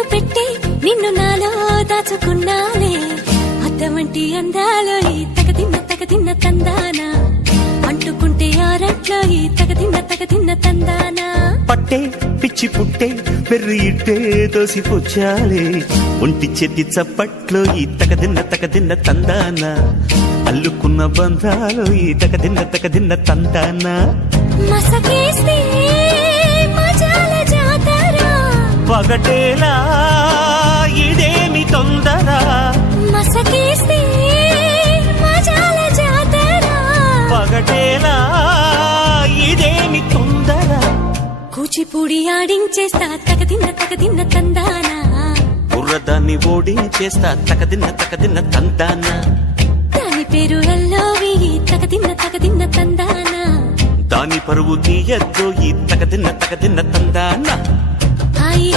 కన్ను పెట్టి నిన్ను నాలో దాచుకున్నాలే అద్దమంటి అందాలో ఈ తగదిన్న తందానా అంటుకుంటే ఆరట్లో ఈ తగదిన్న తందానా పట్టే పిచ్చి పుట్టే పెర్రి ఇట్టే దోసిపుచ్చాలే ఒంటి చేతి చప్పట్లో ఈ తగదిన్న తందాన అల్లుకున్న బంధాలు ఈ తగదిన్న తందాన మసకేస్తే మజాల జాతర పగటేలా ఇదేమి తొందర మసకేస్తే మజాల జాతర పగటేలా ఇదేమి తొందర కూచిపూడి ఆడించేస్తా తగదిన్న తందానా బుర్రదాన్ని ఓడించేస్తా తగదిన్న తందాన దాని పేరు ఎల్లోవి తగదిన్న తందానా దాని పరువు తీయద్దు ఈ తగదిన్న తందాన హాయి